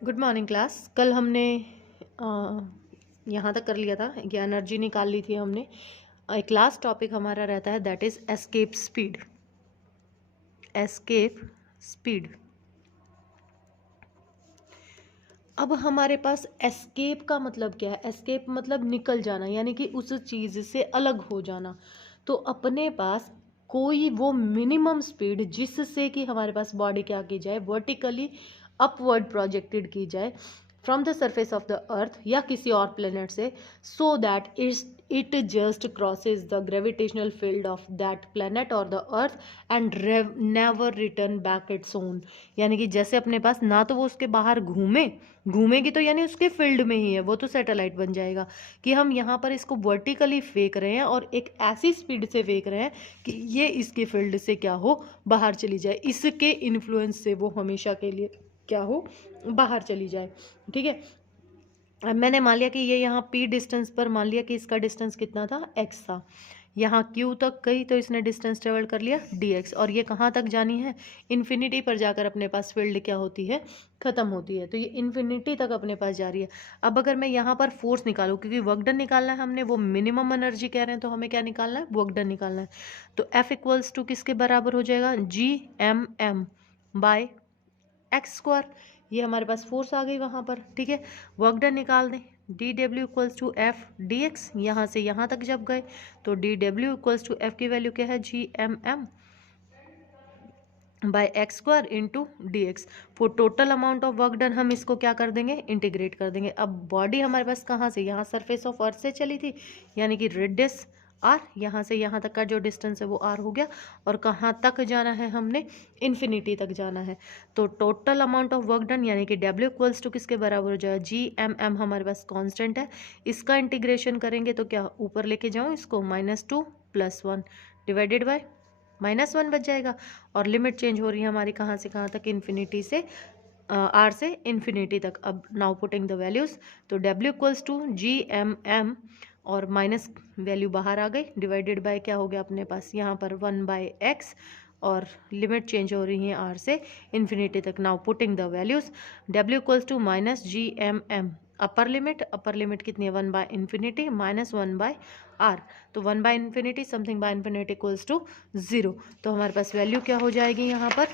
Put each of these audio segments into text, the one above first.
Good morning class. कल हमने यहाँ तक कर लिया था कि एनर्जी निकाल ली थी हमने। एक लास्ट टॉपिक हमारा रहता है that is escape speed. Escape speed. अब हमारे पास एस्केप का मतलब क्या है? एस्केप मतलब निकल जाना, यानी कि उस चीज़ से अलग हो जाना। तो अपने पास कोई वो मिनिमम स्पीड जिससे कि हमारे पास बॉडी क्या की जाए, वर्टिकली अपवर्ड प्रोजेक्टेड की जाए from the surface of the earth या किसी और प्लेनेट से, so that it just crosses the gravitational field of that planet और the earth and never return back its own. यानी कि जैसे अपने पास ना तो वो उसके बाहर घूमेगी तो यानी उसके फील्ड में ही है, वो तो सैटेलाइट बन जाएगा, कि हम यहाँ पर इसको वर्टिकली फेंक रहे हैं और एक ऐसी स्पीड से फेंक रहे हैं कि ये इसके फील्ड से क्या हो, बाहर चली जाए, इसके इन्फ्लुएंस से वो हमेशा के लिए क्या हो, बाहर चली जाए। ठीक है, अब मैंने मान लिया कि ये यहाँ p डिस्टेंस पर मान लिया कि इसका डिस्टेंस कितना था, x था। यहाँ q तक गई तो इसने डिस्टेंस ट्रेवल कर लिया dx, और ये कहाँ तक जानी है, इन्फिनिटी पर जाकर अपने पास फील्ड क्या होती है, खत्म होती है। तो ये इन्फिनिटी तक अपने पास जा रही है। अब अगर मैं यहाँ पर फोर्स निकालूँ, क्योंकि वर्क डन निकालना है हमने, वो मिनिमम एनर्जी कह रहे हैं, तो हमें क्या निकालना है, वर्क डन निकालना है। तो F इक्वल्स टू किसके बराबर हो जाएगा, Gmm बाय एक्स स्क्वायर। ये हमारे पास फोर्स आ गई वहाँ पर। ठीक है, वर्क डन निकाल दें, D W equals to F D X. यहाँ से यहाँ तक जब गए तो D W equals to F की वैल्यू क्या है, Gmm by X square into D X. For total amount of work done हम इसको क्या कर देंगे, इंटीग्रेट कर देंगे। अब बॉडी हमारे पास कहाँ से, यहाँ सरफेस ऑफ अर्थ से चली थी, यानी कि रेडियस आर, यहाँ से यहाँ तक का जो डिस्टेंस है वो आर हो गया, और कहाँ तक जाना है हमने, इन्फिनिटी तक जाना है। तो total amount of work done यानी कि डब्ल्यू इक्वल्स टू किसके बराबर हो जाएगा, Gmm हमारे पास कांस्टेंट है, इसका इंटीग्रेशन करेंगे तो क्या ऊपर लेके जाऊँ इसको, -2 + 1 डिवाइडेड बाय -1 बच जाएगा। और लिमिट चेंज हो रही है हमारी कहाँ से कहाँ तक, इन्फिनिटी से आर से इन्फिनिटी तक। अब नाउ पुटिंग द वैल्यूज, तो डब्ल्यू इक्वल्स टू Gmm और माइनस वैल्यू बाहर आ गई, डिवाइडेड बाय क्या हो गया अपने पास यहाँ पर 1/x, और लिमिट चेंज हो रही है आर से इन्फिनिटी तक। Now putting the values, W equals to -Gmm, upper limit कितनी है, 1/∞ -1/r। तो 1/∞ something by infinity equals to 0। तो हमारे पास वैल्यू क्या हो जाएगी यहाँ पर,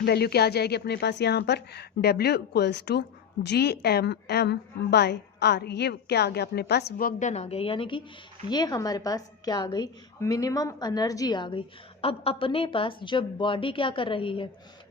वैल्यू क्या आ जाएगी अपने पास यहाँ पर, W इक्वल्स टू Gmm/r। ये क्या आ गया अपने पास, वर्क डन आ गया, यानी कि ये हमारे पास क्या आ गई, मिनिमम एनर्जी आ गई। अब अपने पास जब बॉडी क्या कर रही है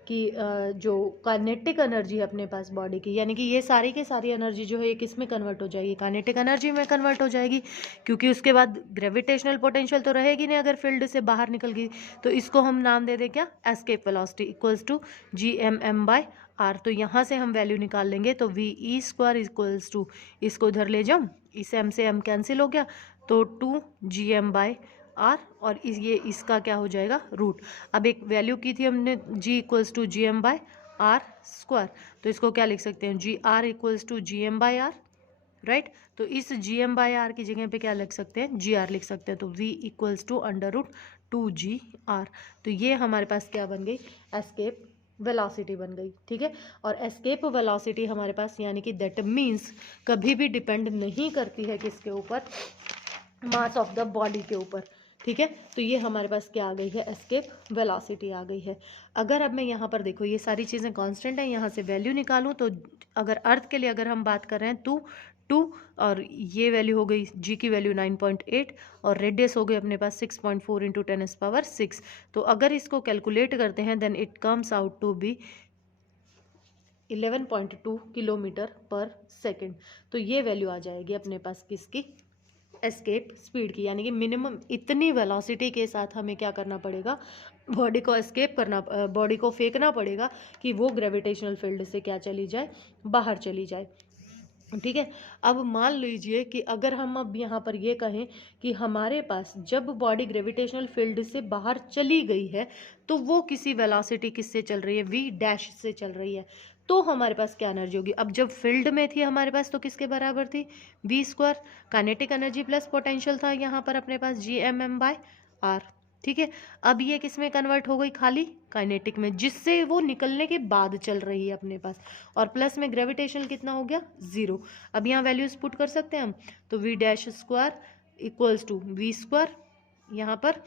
कि जो काइनेटिक एनर्जी है अपने पास बॉडी की, यानी कि ये सारी की सारी एनर्जी जो है ये किस में कन्वर्ट हो जाएगी, काइनेटिक एनर्जी में कन्वर्ट हो जाएगी, क्योंकि उसके बाद ग्रेविटेशनल पोटेंशियल तो रहेगी नहीं अगर फील्ड से बाहर निकल गई। तो इसको हम नाम दे दें क्या, escape velocity equals to Gmm/r। तो यहाँ से हम वैल्यू निकाल लेंगे, तो VE² इक्वल्स टू, इसको इधर ले जाऊँ, इस m से m कैंसिल हो गया, तो 2Gm/r, और ये इसका क्या हो जाएगा, रूट। अब एक वैल्यू की थी हमने G इक्वल्स टू Gm/r², तो इसको क्या लिख सकते हैं, GR equals to Gm/r, right. तो इस Gm/r की जगह पे क्या लिख सकते हैं, GR लिख सकते हैं। तो V इक्वल्स टू √2GR। तो ये हमारे पास क्या बन गई, एस्केप वेलोसिटी बन गई। ठीक है, और एस्केप वेलोसिटी हमारे पास यानी कि दैट मीन्स कभी भी डिपेंड नहीं करती है किसके ऊपर, मास ऑफ द बॉडी के ऊपर। ठीक है, तो ये हमारे पास क्या आ गई है, एस्केप वेलोसिटी आ गई है। अगर अब मैं यहाँ पर देखो ये सारी चीज़ें कांस्टेंट हैं, यहाँ से वैल्यू निकालूँ तो अगर अर्थ के लिए अगर हम बात कर रहे हैं तो 2, और ये वैल्यू हो गई जी की वैल्यू 9.8, और रेडियस हो गई अपने पास 6.4 × 10⁻⁶। तो अगर इसको कैलकुलेट करते हैं then it comes out to be 11.2 km/s। तो ये वैल्यू आ जाएगी अपने पास किसकी, एस्केप स्पीड की, यानी कि मिनिमम इतनी वेलोसिटी के साथ हमें क्या करना पड़ेगा, बॉडी को एस्केप करना, बॉडी को फेंकना पड़ेगा कि वो ग्रेविटेशनल फील्ड से क्या चली जाए, बाहर चली जाए। ठीक है, अब मान लीजिए कि अगर हम अब यहाँ पर ये कहें कि हमारे पास जब बॉडी ग्रेविटेशनल फील्ड से बाहर चली गई है तो वो किसी वेलोसिटी किससे चल रही है, V' से चल रही है, तो हमारे पास क्या एनर्जी होगी। अब जब फील्ड में थी हमारे पास तो किसके बराबर थी, V², kinetic energy plus potential था यहाँ पर अपने पास Gmm/r। ठीक है। अब ये किस में कन्वर्ट हो गई, खाली काइनेटिक में, जिससे वो निकलने के बाद चल रही है अपने पास। और प्लस में ग्रेविटेशनल कितना हो गया, 0। अब यहाँ वैल्यूज पुट कर सकते हैं हम, तो v dash square equals to V square यहाँ पर,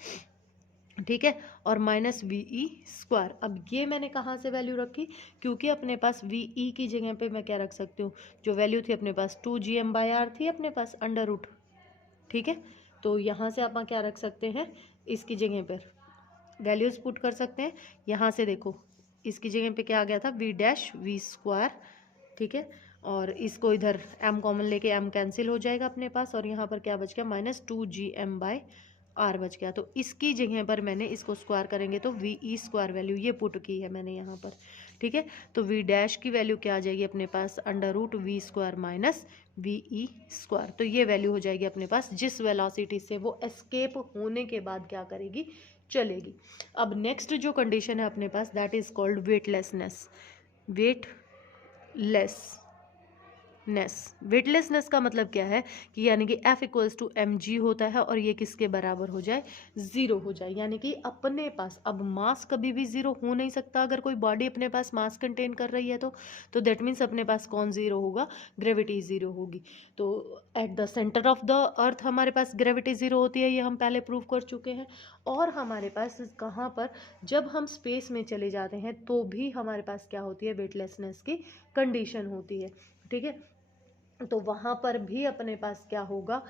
ठीक है, और माइनस वी ई स्क्वायर। अब ये मैंने कहाँ से वैल्यू रखी, क्योंकि अपने पास वी ई की जगह पे मैं क्या रख सकती हूँ, जो वैल्यू थी अपने पास 2gm/r थी अपने पास अंडर रूट, ठीक है। तो यहाँ से आप क्या रख सकते हैं, इसकी जगह पर वैल्यूज पुट कर सकते हैं। यहाँ से देखो इसकी जगह पे क्या आ गया था, वी डैश वी स्क्वायर, ठीक है, और इसको इधर m कॉमन लेके m कैंसिल हो जाएगा अपने पास, और यहाँ पर क्या बच गया, -2gm/r बच गया। तो इसकी जगह पर मैंने इसको स्क्वायर करेंगे तो वी ई स्क्वायर वैल्यू ये पुट की है मैंने यहाँ पर, ठीक है। तो वी डैश की वैल्यू क्या आ जाएगी अपने पास, under root v square minus v e square. तो ये वैल्यू हो जाएगी अपने पास, जिस वेलोसिटी से वो एस्केप होने के बाद क्या करेगी, चलेगी। अब नेक्स्ट जो कंडीशन है अपने पास, that is called weightlessness. Weightlessness का मतलब क्या है कि यानी कि F इक्वल्स टू mg होता है, और ये किसके बराबर हो जाए, 0 हो जाए। यानी कि अपने पास अब मास कभी भी 0 हो नहीं सकता। अगर कोई बॉडी अपने पास मास कंटेन कर रही है तो दैट मीन्स अपने पास कौन 0 होगा, ग्रेविटी 0 होगी। तो at the centre of the अर्थ हमारे पास ग्रेविटी 0 होती है, ये हम पहले प्रूव कर चुके हैं। और हमारे पास कहाँ पर, जब हम स्पेस में चले जाते हैं तो भी हमारे पास क्या होती है, वेटलेसनेस की कंडीशन होती है, ठीक है। तो वहाँ पर भी अपने पास क्या होगा,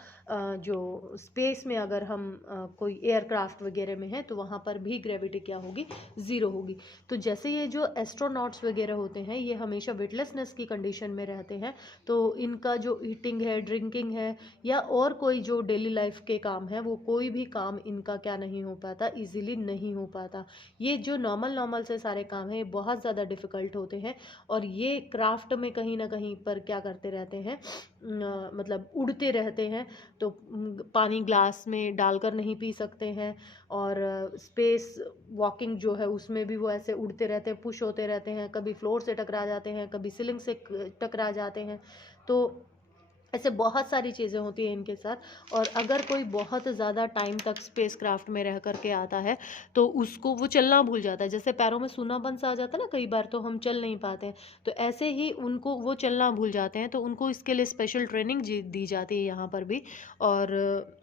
जो स्पेस में अगर हम कोई एयरक्राफ्ट वगैरह में है तो वहाँ पर भी ग्रेविटी क्या होगी, 0 होगी। तो जैसे ये जो एस्ट्रोनॉट्स वगैरह होते हैं ये हमेशा वेटलेसनेस की कंडीशन में रहते हैं, तो इनका जो ईटिंग है, ड्रिंकिंग है, या और कोई जो डेली लाइफ के काम है, वो कोई भी काम इनका क्या नहीं हो पाता, इजीली नहीं हो पाता। ये जो नॉर्मल से सारे काम हैं ये बहुत ज़्यादा डिफ़िकल्ट होते हैं, और ये क्राफ्ट में कहीं ना कहीं पर क्या करते रहते हैं, मतलब उड़ते रहते हैं। तो पानी ग्लास में डालकर नहीं पी सकते हैं, और स्पेस वॉकिंग जो है उसमें भी वो ऐसे उड़ते रहते हैं, पुश होते रहते हैं, कभी फ्लोर से टकरा जाते हैं, कभी सीलिंग से टकरा जाते हैं। तो ऐसे बहुत सारी चीज़ें होती हैं इनके साथ। और अगर कोई बहुत ज़्यादा टाइम तक स्पेस क्राफ्ट में रह करके आता है तो उसको वो चलना भूल जाता है। जैसे पैरों में सूनापन सा आ जाता है ना कई बार, तो हम चल नहीं पाते हैं, तो ऐसे ही उनको वो चलना भूल जाते हैं। तो उनको इसके लिए स्पेशल ट्रेनिंग दी जाती है यहाँ पर भी, और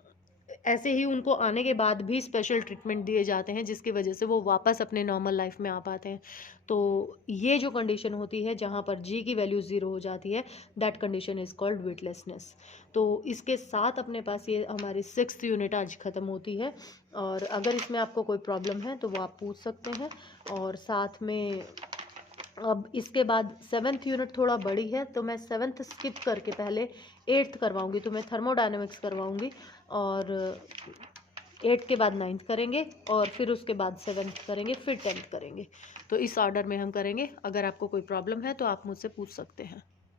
ऐसे ही उनको आने के बाद भी स्पेशल ट्रीटमेंट दिए जाते हैं, जिसकी वजह से वो वापस अपने नॉर्मल लाइफ में आ पाते हैं। तो ये जो कंडीशन होती है जहाँ पर जी की वैल्यू 0 हो जाती है, that condition is called weightlessness. तो इसके साथ अपने पास ये हमारी 6th यूनिट आज ख़त्म होती है, और अगर इसमें आपको कोई प्रॉब्लम है तो वो आप पूछ सकते हैं। और साथ में अब इसके बाद 7th यूनिट थोड़ा बड़ी है, तो मैं 7th स्किप करके पहले 8th करवाऊंगी, तो मैं थर्मोडायनेमिक्स करवाऊंगी, और 8th के बाद 9th करेंगे, और फिर उसके बाद 7th करेंगे, फिर 10th करेंगे। तो इस ऑर्डर में हम करेंगे। अगर आपको कोई प्रॉब्लम है तो आप मुझसे पूछ सकते हैं।